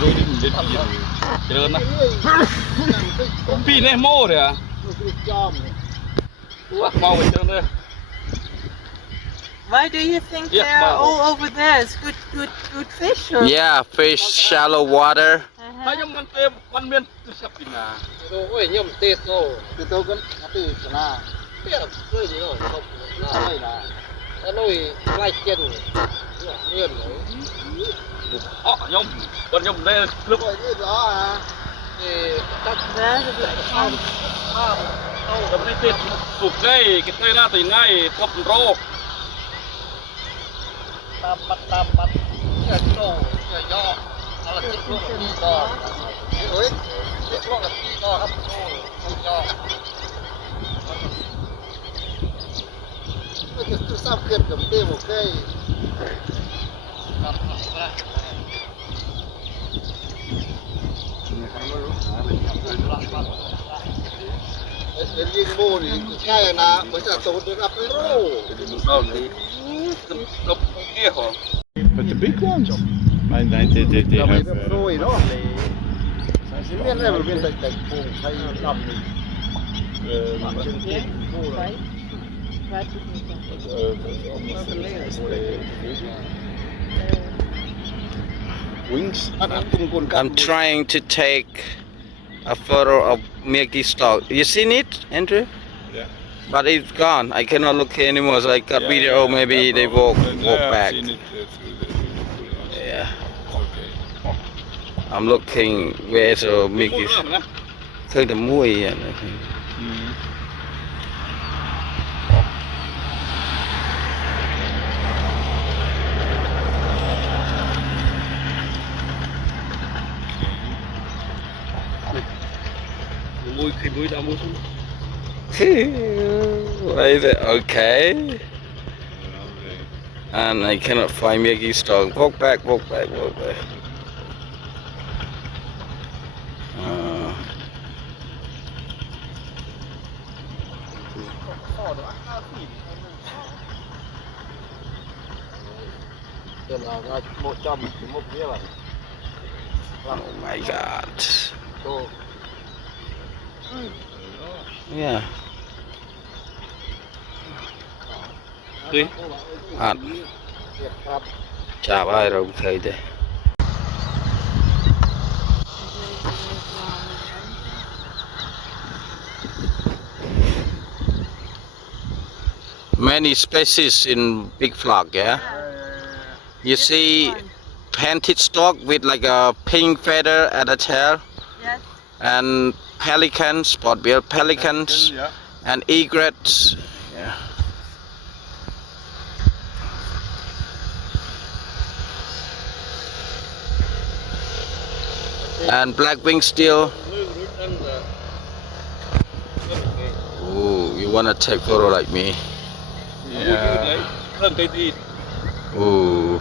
rồi đi đến gì rồi nè pin này mô rồi à mau về chơi đây. Why do you think they are all over there? It's good fish. Or? Yeah, fish, shallow water. Thấy trong con tê con miên sập pin à. Ôi nhom tê tô. từ tôi con từ là Biết là rơi gì rồi, không đây là nó nuôi lai chân nguyên rồi. Nhom con nhom đây lúc rồi như đó à Thì các There's a big không tầm này tê phục đây cái tê ra thì ngay top rô. tam bắt cái tô cái do nó là chiếc lô là đi to. rồi Chiếc lô là đi to hấp tô không do. nó chỉ cứ sắp kết cầm tê một cây đến riêng mô thì ngay là mới là tổ được áp cái rô Đâu thì cấp kia hả? But the big ones, they là mấy have. cái rồi đó chỉ biết là một viên đạch đạch vùng hay nằm Wings. I'm trying to take a photo of Milky Stork. You seen it, Andrew? Yeah. But it's gone. I cannot look anymore. So I got Yeah, video. yeah, Maybe no they problem. walk I've back. seen it through the Yeah. Okay. I'm looking where so Milky. Thấy the mùi. Mùi khi mùi đã mùi xuống. Wait, okay. And I cannot find Milky Stork. Walk back, walk back, walk back. Tức là một trăm một kia vậy Oh my God. tô Yeah. Tươi. Chào ai rồi thấy đây. Many species in big flock, yeah? You see painted stork with like a pink feather at the tail, Yes. and pelicans, spot-billed pelicans, Yeah. and egrets. Yeah. And black-winged teal. Ooh, you wanna take photo like me? Yeah. Hơn cây gì? Ooh.